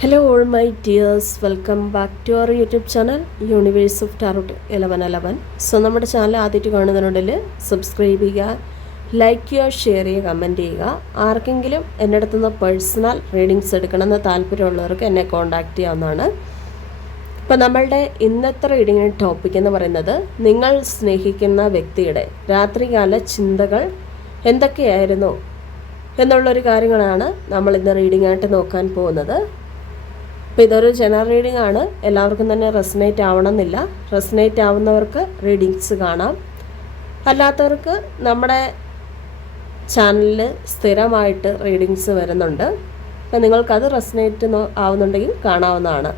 Hello all my dears welcome back to our YouTube channel universe of tarot eleven eleven so നമ്മുടെ channel ആദ്യമായിട്ട് കാണുന്നതിനുള്ളിൽ subscribe ചെയ്യുക like ചെയ്യുക share ചെയ്യുക comment ചെയ്യുക. ആർക്കെങ്കിലും എന്റെ അടുത്തുനിന്ന് പേഴ്സണൽ റീഡിങ്സ് എടുക്കണമെന്ന് താല്പര്യമുള്ളവർക്ക് എന്നെ കോൺടാക്റ്റ് ചെയ്യാവുന്നതാണ്. ഇപ്പം നമ്മളുടെ ഇന്നത്തെ റീഡിങ്ങിന് ടോപ്പിക് എന്ന് പറയുന്നത് നിങ്ങൾ സ്നേഹിക്കുന്ന വ്യക്തിയുടെ രാത്രികാല ചിന്തകൾ എന്തൊക്കെയായിരുന്നു എന്നുള്ളൊരു കാര്യങ്ങളാണ് നമ്മൾ ഇന്ന് റീഡിംഗ് ആയിട്ട് നോക്കാൻ പോകുന്നത്. അപ്പോൾ ഇതൊരു ജനറൽ റീഡിംഗ് ആണ്. എല്ലാവർക്കും തന്നെ റെസനേറ്റ് ആവണമെന്നില്ല. റെസനേറ്റ് ആവുന്നവർക്ക് റീഡിങ്സ് കാണാം. അല്ലാത്തവർക്ക് നമ്മുടെ ചാനലിൽ സ്ഥിരമായിട്ട് റീഡിങ്സ് വരുന്നുണ്ട്. അപ്പം നിങ്ങൾക്കത് റെസനേറ്റ് ആവുന്നുണ്ടെങ്കിൽ കാണാവുന്നതാണ്.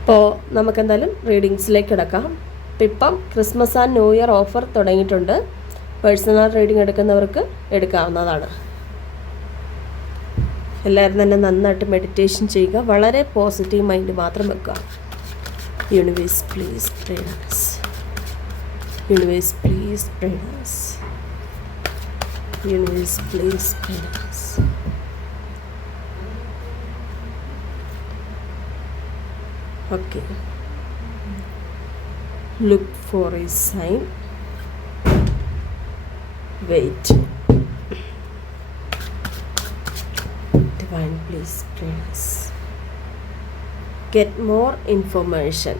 അപ്പോൾ നമുക്കെന്തായാലും റീഡിങ്സിലേക്ക് കിടക്കാം. അപ്പം ഇപ്പം Christmas and new year offer തുടങ്ങിയിട്ടുണ്ട്. പേഴ്സണൽ റീഡിംഗ് എടുക്കുന്നവർക്ക് എടുക്കാവുന്നതാണ്. എല്ലാവരും തന്നെ നന്നായിട്ട് മെഡിറ്റേഷൻ ചെയ്യുക. വളരെ പോസിറ്റീവ് മൈൻഡ് മാത്രം വെക്കുക. യൂണിവേഴ്സ് പ്ലീസ് പ്രേഡേഴ്സ് യൂണിവേഴ്സ് പ്ലീസ് പ്രേഡേഴ്സ് universe please പ്രേഡേഴ്സ് okay look for a sign wait please please get more information.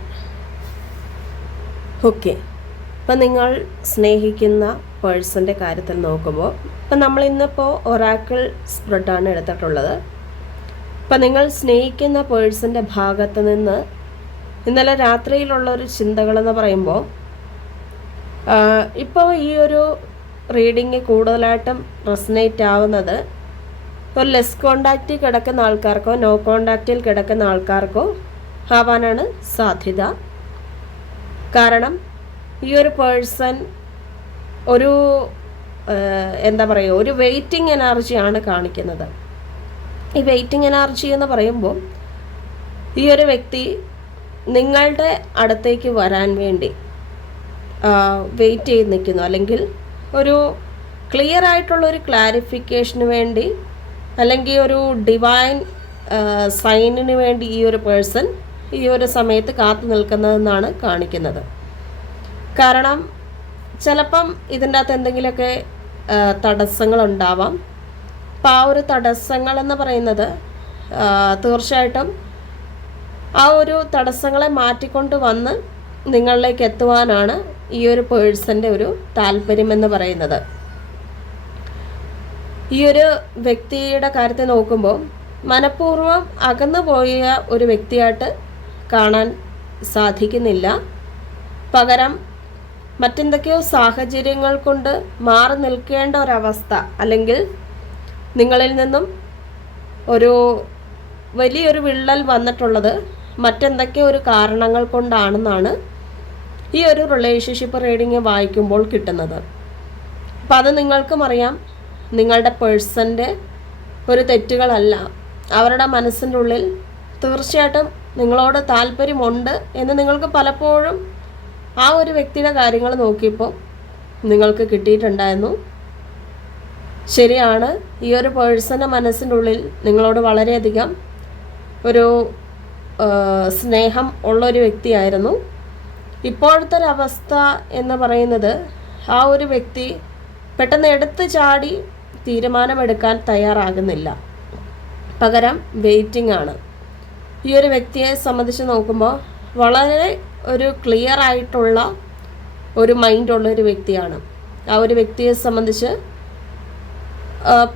Okay ഇപ്പം നിങ്ങൾ സ്നേഹിക്കുന്ന പേഴ്സന്റെ കാര്യത്തിൽ നോക്കുമ്പോൾ ഇപ്പം നമ്മൾ ഇന്നിപ്പോൾ ഒറാക്കിൾ സ്പ്രെഡാണ് എടുത്തിട്ടുള്ളത്. ഇപ്പം നിങ്ങൾ സ്നേഹിക്കുന്ന പേഴ്സന്റെ ഭാഗത്ത് നിന്ന് ഇന്നലെ രാത്രിയിലുള്ള ഒരു ചിന്തകളെന്ന് പറയുമ്പോൾ ഇപ്പോൾ ഈ ഒരു റീഡിങ് കൂടുതലായിട്ടും റെസനേറ്റ് ആവുന്നത് ഒരു ലെസ് കോണ്ടാക്റ്റിൽ കിടക്കുന്ന ആൾക്കാർക്കോ നോ കോണ്ടാക്റ്റിൽ കിടക്കുന്ന ആൾക്കാർക്കോ ആവാനാണ് സാധ്യത. കാരണം ഈ ഒരു പേഴ്സൺ ഒരു എന്താ പറയുക ഒരു വെയിറ്റിംഗ് എനർജിയാണ് കാണിക്കുന്നത്. ഈ വെയിറ്റിംഗ് എനർജി എന്ന് പറയുമ്പോൾ ഈ ഒരു വ്യക്തി നിങ്ങളുടെ അടുത്തേക്ക് വരാൻ വേണ്ടി വെയിറ്റ് ചെയ്ത് നിൽക്കുന്നു. അല്ലെങ്കിൽ ഒരു ക്ലിയർ ആയിട്ടുള്ള ഒരു ക്ലാരിഫിക്കേഷന് വേണ്ടി അല്ലെങ്കിൽ ഒരു ഡിവൈൻ സൈനിന് വേണ്ടി ഈ ഒരു പേഴ്സൺ ഈ ഒരു സമയത്ത് കാത്തു നിൽക്കുന്നതെന്നാണ് കാണിക്കുന്നത്. കാരണം ചിലപ്പം ഇതിന്റെ അകത്ത് എന്തെങ്കിലുമൊക്കെ തടസ്സങ്ങളുണ്ടാവാം. അപ്പം ആ ഒരു തടസ്സങ്ങളെന്ന് പറയുന്നത് തീർച്ചയായിട്ടും ആ ഒരു തടസ്സങ്ങളെ മാറ്റിക്കൊണ്ട് വന്ന് നിങ്ങളിലേക്ക് എത്തുവാനാണ് ഈ ഒരു പേഴ്സന്റെ ഒരു താല്പര്യമെന്ന് പറയുന്നത്. ഈ ഒരു വ്യക്തിയുടെ കാര്യത്തെ നോക്കുമ്പോൾ മനഃപൂർവം അകന്നു പോയ ഒരു വ്യക്തിയായിട്ട് കാണാൻ സാധിക്കുന്നില്ല. പകരം മറ്റെന്തൊക്കെയോ സാഹചര്യങ്ങൾ കൊണ്ട് മാറി നിൽക്കേണ്ട ഒരവസ്ഥ അല്ലെങ്കിൽ നിങ്ങളിൽ നിന്നും ഒരു വലിയൊരു വിള്ളൽ വന്നിട്ടുള്ളത് മറ്റെന്തൊക്കെയോ ഒരു കാരണങ്ങൾ കൊണ്ടാണെന്നാണ് ഈ ഒരു റിലേഷൻഷിപ്പ് റീഡിങ് വായിക്കുമ്പോൾ കിട്ടുന്നത്. അപ്പം അത് നിങ്ങൾക്കും അറിയാം. നിങ്ങളുടെ പേഴ്സന്റെ ഒരു തെറ്റുകളല്ല. അവരുടെ മനസ്സിന്റെ ഉള്ളിൽ തീർച്ചയായിട്ടും നിങ്ങളോട് താല്പര്യമുണ്ട് എന്ന് നിങ്ങൾക്ക് പലപ്പോഴും ആ ഒരു വ്യക്തിയുടെ കാര്യങ്ങൾ നോക്കിയപ്പോൾ നിങ്ങൾക്ക് കിട്ടിയിട്ടുണ്ടായിരുന്നു. ശരിയാണ് ഈ ഒരു പേഴ്സന്റെ മനസ്സിന്റെ ഉള്ളിൽ നിങ്ങളോട് വളരെയധികം ഒരു സ്നേഹം ഉള്ളൊരു വ്യക്തിയായിരുന്നു. ഇപ്പോഴത്തെ ഒരവസ്ഥ എന്ന് പറയുന്നത് ആ ഒരു വ്യക്തി പെട്ടെന്ന് എടുത്തു ചാടി തീരുമാനമെടുക്കാൻ തയ്യാറാകുന്നില്ല. പകരം വെയിറ്റിംഗ് ആണ്. ഈ ഒരു വ്യക്തിയെ സംബന്ധിച്ച് നോക്കുമ്പോൾ വളരെ ഒരു ക്ലിയർ ആയിട്ടുള്ള ഒരു മൈൻഡുള്ള ഒരു വ്യക്തിയാണ്. ആ ഒരു വ്യക്തിയെ സംബന്ധിച്ച്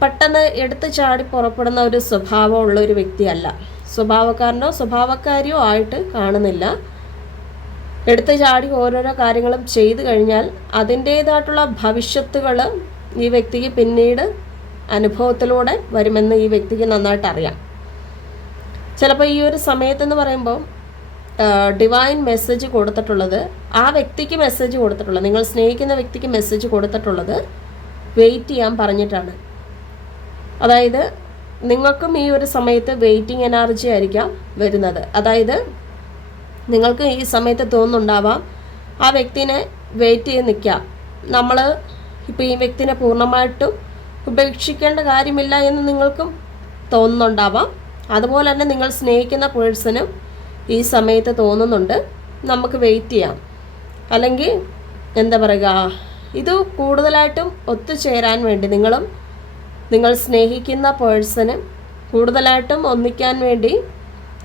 പെട്ടെന്ന് എടുത്തു ചാടി പുറപ്പെടുന്ന ഒരു സ്വഭാവമുള്ള ഒരു വ്യക്തിയല്ല. സ്വഭാവക്കാരനോ സ്വഭാവക്കാരിയോ ആയിട്ട് കാണുന്നില്ല. എടുത്തു ചാടി ഓരോരോ കാര്യങ്ങളും ചെയ്തു കഴിഞ്ഞാൽ അതിന്റേതായിട്ടുള്ള ഭവിഷ്യത്തുകൾ ഈ വ്യക്തിക്ക് പിന്നീട് അനുഭവത്തിലൂടെ വരുമെന്ന് ഈ വ്യക്തിക്ക് നന്നായിട്ട് അറിയാം ചിലപ്പോൾ ഈ ഒരു സമയത്തെന്ന് പറയുമ്പോൾ ഡിവൈൻ മെസ്സേജ് കൊടുത്തിട്ടുള്ളത് ആ വ്യക്തിക്ക് മെസ്സേജ് കൊടുത്തിട്ടുള്ളത് നിങ്ങൾ സ്നേഹിക്കുന്ന വ്യക്തിക്ക് മെസ്സേജ് കൊടുത്തിട്ടുള്ളത് വെയിറ്റ് ചെയ്യാൻ പറഞ്ഞിട്ടാണ്. അതായത് നിങ്ങൾക്കും ഈ ഒരു സമയത്ത് വെയിറ്റിംഗ് എനർജി ആയിരിക്കാം വരുന്നത്. അതായത് നിങ്ങൾക്ക് ഈ സമയത്ത് തോന്നുന്നുണ്ടാവാം ആ വ്യക്തിനെ വെയിറ്റ് ചെയ്ത് നിൽക്കാം. നമ്മൾ ഇപ്പോൾ ഈ വ്യക്തിനെ പൂർണമായിട്ടും ഉപേക്ഷിക്കേണ്ട കാര്യമില്ല എന്ന് നിങ്ങൾക്കും തോന്നുന്നുണ്ടാവാം. അതുപോലെ തന്നെ നിങ്ങൾ സ്നേഹിക്കുന്ന പേഴ്സണും ഈ സമയത്ത് തോന്നുന്നുണ്ട്. നമുക്ക് വെയിറ്റ് ചെയ്യാം. അല്ലെങ്കിൽ എന്താ പറയുക ഇത് കൂടുതലായിട്ടും ഒത്തുചേരാൻ വേണ്ടി നിങ്ങളും നിങ്ങൾ സ്നേഹിക്കുന്ന പേഴ്സണും കൂടുതലായിട്ടും ഒന്നിക്കാൻ വേണ്ടി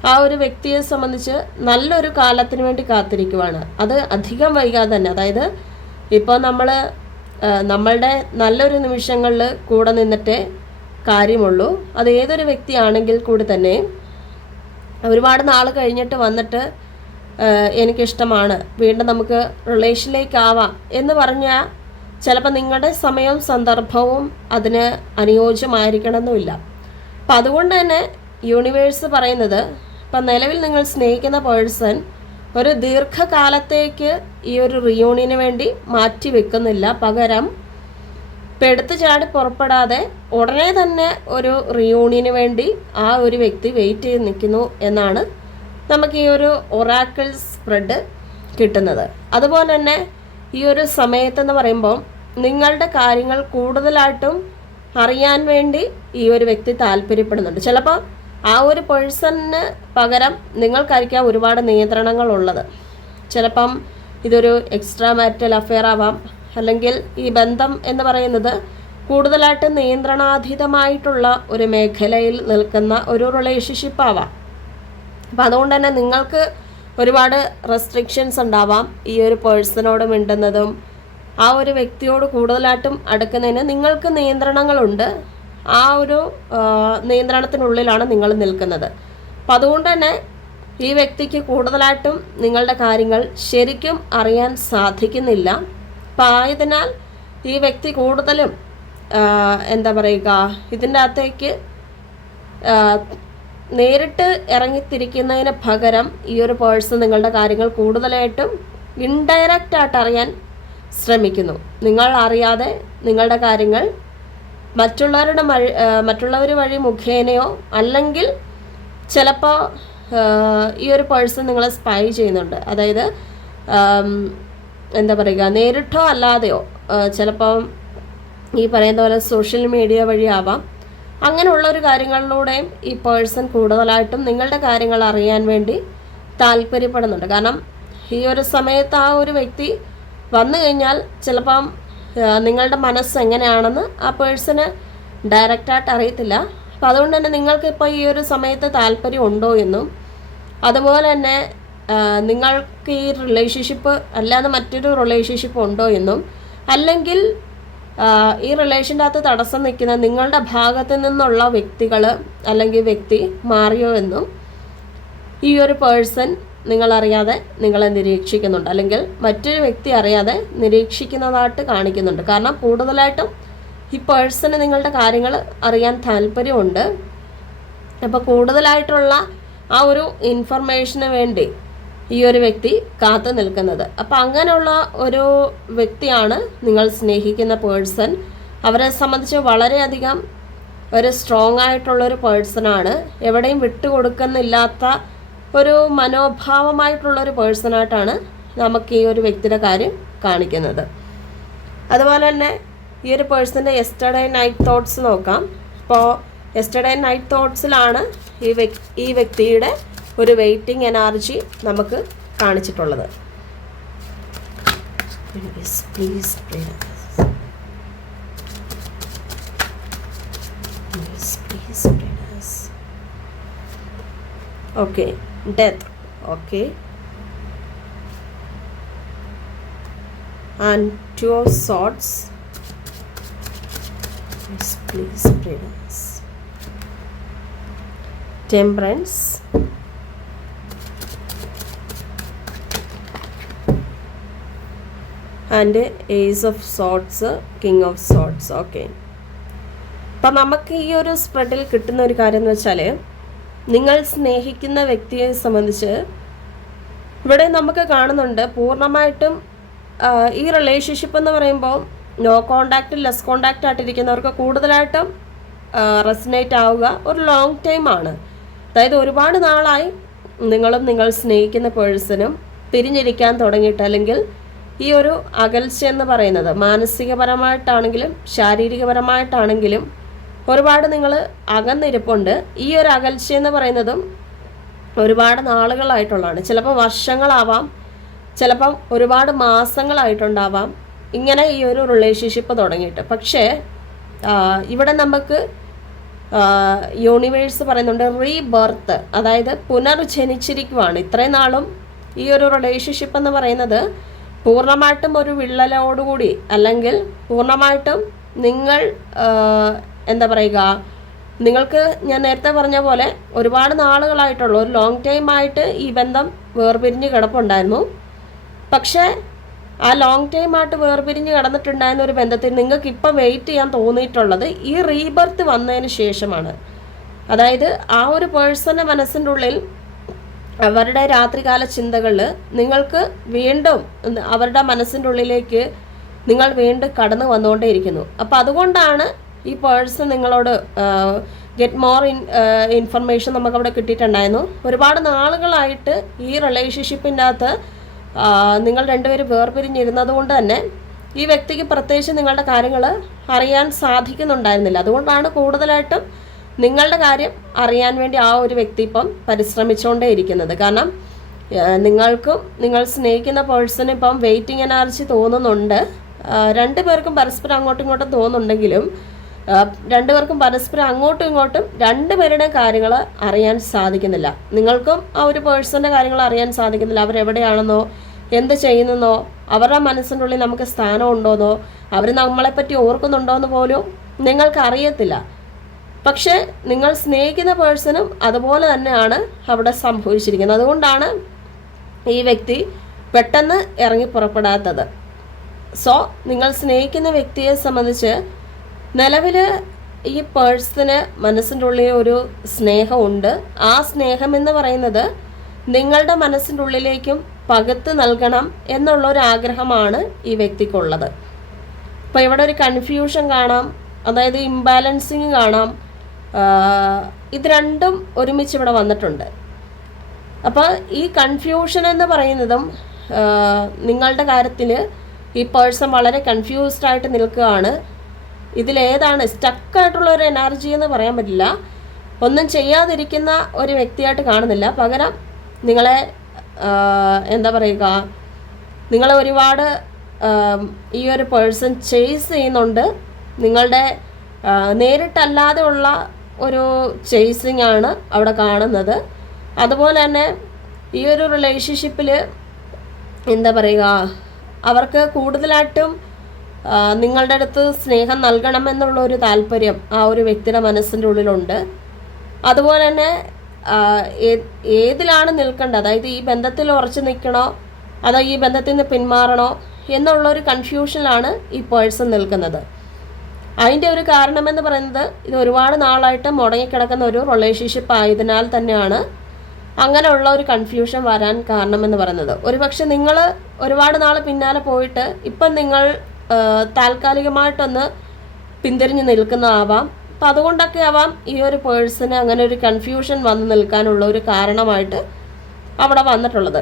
ആ ഒരു വ്യക്തിയെ സംബന്ധിച്ച് നല്ലൊരു കാലത്തിന് വേണ്ടി കാത്തിരിക്കുവാണ്. അത് അധികം വൈകാതെ തന്നെ. അതായത് ഇപ്പോൾ നമ്മൾ നമ്മളുടെ നല്ലൊരു നിമിഷങ്ങളിൽ കൂടെ നിന്നിട്ടേ കാര്യമുള്ളൂ. അത് ഏതൊരു വ്യക്തിയാണെങ്കിൽ കൂടി തന്നെ ഒരുപാട് നാൾ കഴിഞ്ഞിട്ട് വന്നിട്ട് എനിക്കിഷ്ടമാണ്. വീണ്ടും നമുക്ക് റിലേഷനിലേക്കാവാം എന്ന് പറഞ്ഞാൽ ചിലപ്പോൾ നിങ്ങളുടെ സമയവും സന്ദർഭവും അതിന് അനുയോജ്യമായിരിക്കണമെന്നുമില്ല. അപ്പം അതുകൊണ്ട് തന്നെ യൂണിവേഴ്സ് പറയുന്നത് ഇപ്പം നിലവിൽ നിങ്ങൾ സ്നേഹിക്കുന്ന പേഴ്സൺ ഒരു ദീർഘകാലത്തേക്ക് ഈ ഒരു റിയൂണിയന് വേണ്ടി മാറ്റി വെക്കുന്നില്ല. പകരം പെടുത്തു ചാടി പുറപ്പെടാതെ ഉടനെ തന്നെ ഒരു റിയൂണിയന് വേണ്ടി ആ ഒരു വ്യക്തി വെയിറ്റ് ചെയ്ത് നിൽക്കുന്നു എന്നാണ് നമുക്ക് ഈ ഒരു ഒറാക്കിൾ സ്പ്രെഡ് കിട്ടുന്നത്. അതുപോലെ തന്നെ ഈ ഒരു സമയത്തെന്ന് പറയുമ്പോൾ നിങ്ങളുടെ കാര്യങ്ങൾ കൂടുതലായിട്ടും അറിയാൻ വേണ്ടി ഈ ഒരു വ്യക്തി താല്പര്യപ്പെടുന്നുണ്ട്. ചിലപ്പോൾ ആ ഒരു പേഴ്സണിന് പകരം നിങ്ങൾക്കായിരിക്കാം ഒരുപാട് നിയന്ത്രണങ്ങൾ ഉള്ളത് ചിലപ്പം ഇതൊരു എക്സ്ട്രാ മാരിറ്റൽ അഫെയർ ആവാം. അല്ലെങ്കിൽ ഈ ബന്ധം എന്ന് പറയുന്നത് കൂടുതലായിട്ട് നിയന്ത്രണാതീതമായിട്ടുള്ള ഒരു മേഖലയിൽ നിൽക്കുന്ന ഒരു റിലേഷൻഷിപ്പ് ആവാം. അപ്പം അതുകൊണ്ട് തന്നെ നിങ്ങൾക്ക് ഒരുപാട് റെസ്ട്രിക്ഷൻസ് ഉണ്ടാവാം. ഈ ഒരു പേഴ്സണോട് മിണ്ടുന്നതും ആ ഒരു വ്യക്തിയോട് കൂടുതലായിട്ടും അടുക്കുന്നതിന് നിങ്ങൾക്ക് നിയന്ത്രണങ്ങളുണ്ട്. ആ ഒരു നിയന്ത്രണത്തിനുള്ളിലാണ് നിങ്ങൾ നിൽക്കുന്നത്. അപ്പം അതുകൊണ്ട് തന്നെ ഈ വ്യക്തിക്ക് കൂടുതലായിട്ടും നിങ്ങളുടെ കാര്യങ്ങൾ ശരിക്കും അറിയാൻ സാധിക്കുന്നില്ല. അപ്പം ആയതിനാൽ ഈ വ്യക്തി കൂടുതലും എന്താ പറയുക ഇതിന്റെ അകത്തേക്ക് നേരിട്ട് ഇറങ്ങിത്തിരിക്കുന്നതിന് പകരം ഈ ഒരു പേഴ്സൺ നിങ്ങളുടെ കാര്യങ്ങൾ കൂടുതലായിട്ടും ഇൻഡയറക്റ്റ് ആയിട്ട് അറിയാൻ ശ്രമിക്കുന്നു. നിങ്ങൾ അറിയാതെ നിങ്ങളുടെ കാര്യങ്ങൾ മറ്റുള്ളവരുടെ മറ്റുള്ളവർ വഴി മുഖേനയോ അല്ലെങ്കിൽ ചിലപ്പോൾ ഈ ഒരു പേഴ്സൺ നിങ്ങളെ സ്പൈ ചെയ്യുന്നുണ്ട്. അതായത് എന്താ പറയുക നേരിട്ടോ അല്ലാതെയോ ചിലപ്പം ഈ പറയുന്ന പോലെ സോഷ്യൽ മീഡിയ വഴിയാവാം. അങ്ങനെയുള്ള ഒരു കാര്യങ്ങളിലൂടെയും ഈ പേഴ്സൺ കൂടുതലായിട്ടും നിങ്ങളുടെ കാര്യങ്ങൾ അറിയാൻ വേണ്ടി താല്പര്യപ്പെടുന്നുണ്ട്. കാരണം ഈ ഒരു സമയത്ത് ആ ഒരു വ്യക്തി വന്നു കഴിഞ്ഞാൽ ചിലപ്പം നിങ്ങളുടെ മനസ്സ് എങ്ങനെയാണെന്ന് ആ പേഴ്സണ് ഡയറക്റ്റായിട്ട് അറിയത്തില്ല. അപ്പോൾ അതുകൊണ്ട് തന്നെ നിങ്ങൾക്ക് ഇപ്പോൾ ഈ ഒരു സമയത്ത് താല്പര്യം ഉണ്ടോ എന്നും അതുപോലെ തന്നെ നിങ്ങൾക്ക് ഈ റിലേഷൻഷിപ്പ് അല്ലാതെ മറ്റൊരു റിലേഷൻഷിപ്പ് ഉണ്ടോ എന്നും അല്ലെങ്കിൽ ഈ റിലേഷന്റെ അകത്ത് തടസ്സം നിൽക്കുന്ന നിങ്ങളുടെ ഭാഗത്ത് നിന്നുള്ള വ്യക്തികൾ അല്ലെങ്കിൽ വ്യക്തി മാറിയോ എന്നും ഈ ഒരു പേഴ്സൺ നിങ്ങളറിയാതെ നിങ്ങളെ നിരീക്ഷിക്കുന്നുണ്ട്. അല്ലെങ്കിൽ മറ്റൊരു വ്യക്തി അറിയാതെ നിരീക്ഷിക്കുന്നതായിട്ട് കാണിക്കുന്നുണ്ട്. കാരണം കൂടുതലായിട്ടും ഈ പേഴ്സണ് നിങ്ങളുടെ കാര്യങ്ങൾ അറിയാൻ താല്പര്യമുണ്ട്. അപ്പോൾ കൂടുതലായിട്ടുള്ള ആ ഒരു ഇൻഫർമേഷന് വേണ്ടി ഈ ഒരു വ്യക്തി കാത്തു നിൽക്കുന്നത്. അപ്പോൾ അങ്ങനെയുള്ള ഒരു വ്യക്തിയാണ് നിങ്ങൾ സ്നേഹിക്കുന്ന പേഴ്സൺ. അവരെ സംബന്ധിച്ച് വളരെയധികം ഒരു സ്ട്രോങ് ആയിട്ടുള്ളൊരു പേഴ്സണാണ് എവിടെയും വിട്ടുകൊടുക്കുന്നില്ലാത്ത ഒരു മനോഭാവമായിട്ടുള്ളൊരു പേഴ്സണായിട്ടാണ് നമുക്ക് ഈ ഒരു വ്യക്തിയുടെ കാര്യം കാണിക്കുന്നത്. അതുപോലെ തന്നെ ഈ ഒരു പേഴ്സന്റെ എസ്റ്റർഡേ നൈറ്റ് തോട്ട്സ് നോക്കാം. അപ്പോൾ എസ്റ്റർഡേ നൈറ്റ് തോട്ട്സിലാണ് ഈ വ്യക്തി ഈ വ്യക്തിയുടെ ഒരു വെയിറ്റിംഗ് എനർജി നമുക്ക് കാണിച്ചിട്ടുള്ളത്. Please okay death okay and two of swords please pray us. Temperance. And ace of swords king of swords okay അപ്പം നമുക്ക് ഈ ഒരു സ്പ്രെഡിൽ കിട്ടുന്ന ഒരു കാര്യം എന്ന് വെച്ചാൽ നിങ്ങൾ സ്നേഹിക്കുന്ന വ്യക്തിയെ സംബന്ധിച്ച് ഇവിടെ നമുക്ക് കാണുന്നുണ്ട് പൂർണമായിട്ടും ഈ റിലേഷൻഷിപ്പ് എന്ന് പറയുമ്പോൾ നോ കോണ്ടാക്റ്റ് ലെസ് കോണ്ടാക്റ്റ് ആയിട്ടിരിക്കുന്നവർക്ക് കൂടുതലായിട്ടും റെസിനേറ്റ് ആവുക ഒരു ലോങ് ടൈം ആണ്. അതായത് ഒരുപാട് നാളായി നിങ്ങളും നിങ്ങൾ സ്നേഹിക്കുന്ന പേഴ്സണും പിരിഞ്ഞിരിക്കാൻ തുടങ്ങിയിട്ട് അല്ലെങ്കിൽ ഈ ഒരു അകൽച്ച എന്ന് പറയുന്നത് മാനസികപരമായിട്ടാണെങ്കിലും ശാരീരികപരമായിട്ടാണെങ്കിലും ഒരുപാട് നിങ്ങൾ അകന്നിരിപ്പുണ്ട്. ഈ ഒരു അകൽച്ച എന്ന് പറയുന്നതും ഒരുപാട് നാളുകളായിട്ടുള്ളതാണ്. ചിലപ്പോൾ വർഷങ്ങളാവാം ചിലപ്പം ഒരുപാട് മാസങ്ങളായിട്ടുണ്ടാവാം. ഇങ്ങനെ ഈ ഒരു റിലേഷൻഷിപ്പ് തുടങ്ങിയിട്ട്. പക്ഷേ ഇവിടെ നമുക്ക് യൂണിവേഴ്സ് പറയുന്നുണ്ട് റീബർത്ത് അതായത് പുനർജനിച്ചിരിക്കുവാണ്. ഇത്രയും നാളും ഈ ഒരു റിലേഷൻഷിപ്പ് എന്ന് പറയുന്നത് പൂർണമായിട്ടും ഒരു വിള്ളലോടുകൂടി അല്ലെങ്കിൽ പൂർണമായിട്ടും നിങ്ങൾ എന്താ പറയുക നിങ്ങൾക്ക് ഞാൻ നേരത്തെ പറഞ്ഞ പോലെ ഒരുപാട് നാളുകളായിട്ടുള്ള ഒരു ലോങ് ടൈം ആയിട്ട് ഈ ബന്ധം വേർപിരിഞ്ഞ് കിടപ്പുണ്ടായിരുന്നു. പക്ഷേ ആ ലോങ് ടൈം ആയിട്ട് വേർപിരിഞ്ഞ് കടന്നിട്ടുണ്ടായിരുന്ന ഒരു ബന്ധത്തിൽ നിങ്ങൾക്ക് ഇപ്പം വെയിറ്റ് ചെയ്യാൻ തോന്നിയിട്ടുള്ളത് ഈ റീബർത്ത് വന്നതിന് ശേഷമാണ്. അതായത് ആ ഒരു പേഴ്സണ മനസ്സിന്റെ ഉള്ളിൽ അവരുടെ രാത്രികാല ചിന്തകളിൽ നിങ്ങൾക്ക് വീണ്ടും അവരുടെ മനസ്സിന്റെ ഉള്ളിലേക്ക് നിങ്ങൾ വീണ്ടും കടന്നു വന്നുകൊണ്ടേയിരിക്കുന്നു. അപ്പോൾ അതുകൊണ്ടാണ് ഈ പേഴ്സൺ നിങ്ങളോട് ഗെറ്റ് മോർ ഇൻ ഇൻഫർമേഷൻ നമുക്കവിടെ കിട്ടിയിട്ടുണ്ടായിരുന്നു. ഒരുപാട് നാളുകളായിട്ട് ഈ റിലേഷൻഷിപ്പിന്റെ അകത്ത് നിങ്ങൾ രണ്ടുപേരും വേർപിരിഞ്ഞിരുന്നത് കൊണ്ട് തന്നെ ഈ വ്യക്തിക്ക് പ്രത്യേകിച്ച് നിങ്ങളുടെ കാര്യങ്ങൾ അറിയാൻ സാധിക്കുന്നുണ്ടായിരുന്നില്ല. അതുകൊണ്ടാണ് കൂടുതലായിട്ടും നിങ്ങളുടെ കാര്യം അറിയാൻ വേണ്ടി ആ ഒരു വ്യക്തി ഇപ്പം പരിശ്രമിച്ചുകൊണ്ടേ ഇരിക്കുന്നത് കാരണം നിങ്ങൾക്കും നിങ്ങൾ സ്നേഹിക്കുന്ന പേഴ്സൺ ഇപ്പം വെയിറ്റിംഗ് എനർജി തോന്നുന്നുണ്ട്. രണ്ടു പേർക്കും പരസ്പരം അങ്ങോട്ടും ഇങ്ങോട്ടും തോന്നുന്നുണ്ടെങ്കിലും രണ്ടുപേർക്കും പരസ്പരം അങ്ങോട്ടും ഇങ്ങോട്ടും രണ്ടുപേരുടെ കാര്യങ്ങൾ അറിയാൻ സാധിക്കുന്നില്ല. നിങ്ങൾക്കും ആ ഒരു പേഴ്സന്റെ കാര്യങ്ങൾ അറിയാൻ സാധിക്കുന്നില്ല. അവരെവിടെയാണെന്നോ എന്ത് ചെയ്യുന്നെന്നോ അവരുടെ മനസ്സിന്റെ ഉള്ളിൽ നമുക്ക് സ്ഥാനം ഉണ്ടോന്നോ അവർ നമ്മളെപ്പറ്റി ഓർക്കുന്നുണ്ടോ എന്ന് പോലും നിങ്ങൾക്ക് അറിയത്തില്ല പക്ഷേ നിങ്ങൾ സ്നേഹിക്കുന്ന പേഴ്സണും അതുപോലെ തന്നെയാണ് അവിടെ സംഭവിച്ചിരിക്കുന്നത്. അതുകൊണ്ടാണ് ഈ വ്യക്തി പെട്ടെന്ന് ഇറങ്ങി പുറപ്പെടാത്തത്. സോ നിങ്ങൾ സ്നേഹിക്കുന്ന വ്യക്തിയെ സംബന്ധിച്ച് നിലവിൽ ഈ പേഴ്സിന് മനസ്സിന്റെ ഉള്ളിൽ ഒരു സ്നേഹമുണ്ട്. ആ സ്നേഹം എന്ന് പറയുന്നത് നിങ്ങളുടെ മനസ്സിന്റെ ഉള്ളിലേക്കും പകത്ത് നൽകണം എന്നുള്ള ഒരു ആഗ്രഹമാണ് ഈ വ്യക്തിക്കുള്ളത്. അപ്പോൾ ഇവിടെ ഒരു കൺഫ്യൂഷൻ കാണാം അതായത് ഇംബാലൻസിങ് കാണാം. ഇത് രണ്ടും ഒരുമിച്ച് ഇവിടെ വന്നിട്ടുണ്ട്. അപ്പോൾ ഈ കൺഫ്യൂഷൻ എന്ന് പറയുന്നതും നിങ്ങളുടെ കാര്യത്തിൽ ഈ പേഴ്സൺ വളരെ കൺഫ്യൂസ്ഡ് ആയിട്ട് നിൽക്കുകയാണ്. ഇതിലേതാണ് സ്റ്റക്കായിട്ടുള്ള ഒരു എനർജി എന്ന് പറയാൻ പറ്റില്ല. ഒന്നും ചെയ്യാതിരിക്കുന്ന ഒരു വ്യക്തിയായിട്ട് കാണുന്നില്ല. പകരം നിങ്ങളെ എന്താ പറയുക നിങ്ങളെ ഒരുപാട് ഈ ഒരു പേഴ്സൺ ചേസ് ചെയ്യുന്നുണ്ട്. നിങ്ങളുടെ നേരിട്ടല്ലാതെ ഉള്ള ഒരു ചേസിങ് ആണ് അവിടെ കാണുന്നത്. അതുപോലെ തന്നെ ഈ ഒരു റിലേഷൻഷിപ്പിൽ എന്താ പറയുക അവർക്ക് കൂടുതലായിട്ടും നിങ്ങളുടെ അടുത്ത് സ്നേഹം നൽകണമെന്നുള്ള ഒരു താല്പര്യം ആ ഒരു വ്യക്തിയുടെ മനസ്സിന്റെ ഉള്ളിലുണ്ട്. അതുപോലെ തന്നെ ഏതിലാണ് നിൽക്കേണ്ടത്? അതായത് ഈ ബന്ധത്തിൽ ഉറച്ചു നിൽക്കണോ? അതോ ഈ ബന്ധത്തിൽ നിന്ന് പിന്മാറണോ? എന്നുള്ള ഒരു കൺഫ്യൂഷനിലാണ് ഈ പേഴ്സൺ നിൽക്കുന്നത്. അതിന്റെ ഒരു കാരണമെന്ന് പറയുന്നത് ഇത് ഒരുപാട് നാളായിട്ട് മുടങ്ങിക്കിടക്കുന്ന ഒരു റിലേഷൻഷിപ്പ് ആയതിനാൽ തന്നെയാണ് അങ്ങനെയുള്ള ഒരു കൺഫ്യൂഷൻ വരാൻ കാരണമെന്ന് പറയുന്നത്. ഒരുപക്ഷെ നിങ്ങൾ ഒരുപാട് നാൾ പിന്നാലെ പോയിട്ട് ഇപ്പം നിങ്ങൾ താൽക്കാലികമായിട്ടൊന്ന് പിന്തിരിഞ്ഞ് നിൽക്കുന്നതാവാം. അപ്പം അതുകൊണ്ടൊക്കെ ആവാം ഈ ഒരു പേഴ്സന് അങ്ങനെ ഒരു കൺഫ്യൂഷൻ വന്ന് നിൽക്കാനുള്ള ഒരു കാരണമായിട്ട് അവിടെ വന്നിട്ടുള്ളത്.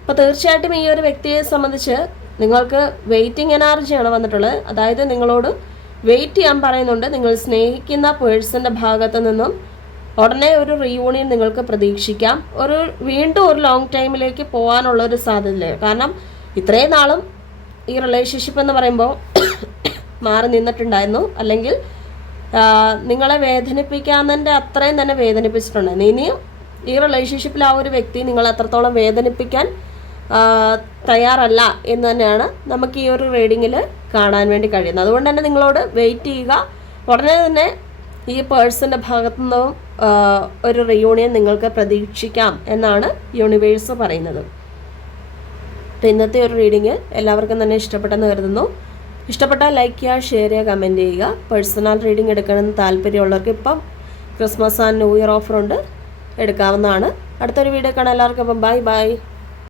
അപ്പോൾ തീർച്ചയായിട്ടും ഈ ഒരു വ്യക്തിയെ സംബന്ധിച്ച് നിങ്ങൾക്ക് വെയിറ്റിംഗ് എനർജിയാണ് വന്നിട്ടുള്ളത്. അതായത് നിങ്ങളോട് വെയിറ്റ് ചെയ്യാൻ പറയുന്നുണ്ട്. നിങ്ങൾ സ്നേഹിക്കുന്ന പേഴ്സന്റെ ഭാഗത്ത് നിന്നും ഉടനെ ഒരു റീയൂണിയൻ നിങ്ങൾക്ക് പ്രതീക്ഷിക്കാം. ഒരു വീണ്ടും ഒരു ലോങ് ടൈമിലേക്ക് പോകാനുള്ള ഒരു സാധ്യതയില്ല. കാരണം ഇത്രയും നാളും ഈ റിലേഷൻഷിപ്പ് എന്ന് പറയുമ്പോൾ മാറി നിന്നിട്ടുണ്ടായിരുന്നു. അല്ലെങ്കിൽ നിങ്ങളെ വേദനിപ്പിക്കാമെന്നതിന്റെ അത്രയും തന്നെ വേദനിപ്പിച്ചിട്ടുണ്ട്. ഇനിയും ഈ റിലേഷൻഷിപ്പിൽ ആ ഒരു വ്യക്തി നിങ്ങൾ അത്രത്തോളം വേദനിപ്പിക്കാൻ തയ്യാറല്ല എന്ന് തന്നെയാണ് നമുക്ക് ഈ ഒരു റീഡിങ്ങിൽ കാണാൻ വേണ്ടി കഴിയുന്നത്. അതുകൊണ്ട് തന്നെ നിങ്ങളോട് വെയിറ്റ് ചെയ്യുക. ഉടനെ തന്നെ ഈ പേഴ്സന്റെ ഭാഗത്തു നിന്നും ഒരു റിയൂണിയൻ നിങ്ങൾക്ക് പ്രതീക്ഷിക്കാം എന്നാണ് യൂണിവേഴ്സ് പറയുന്നത്. അപ്പോൾ ഇന്നത്തെ ഒരു റീഡിങ് എല്ലാവർക്കും തന്നെ ഇഷ്ടപ്പെട്ടെന്ന് കരുതുന്നു. ഇഷ്ടപ്പെട്ടാൽ ലൈക്ക് ചെയ്യുക ഷെയർ ചെയ്യുക കമന്റ് ചെയ്യുക. പേഴ്സണൽ റീഡിംഗ് എടുക്കണമെന്ന് താല്പര്യമുള്ളവർക്ക് ഇപ്പം ക്രിസ്മസ് ആൻഡ് ന്യൂ ഇയർ ഓഫറുണ്ട് എടുക്കാവുന്നതാണ്. അടുത്തൊരു വീഡിയോ കാണാൻ എല്ലാവർക്കും അപ്പം ബൈ ബൈ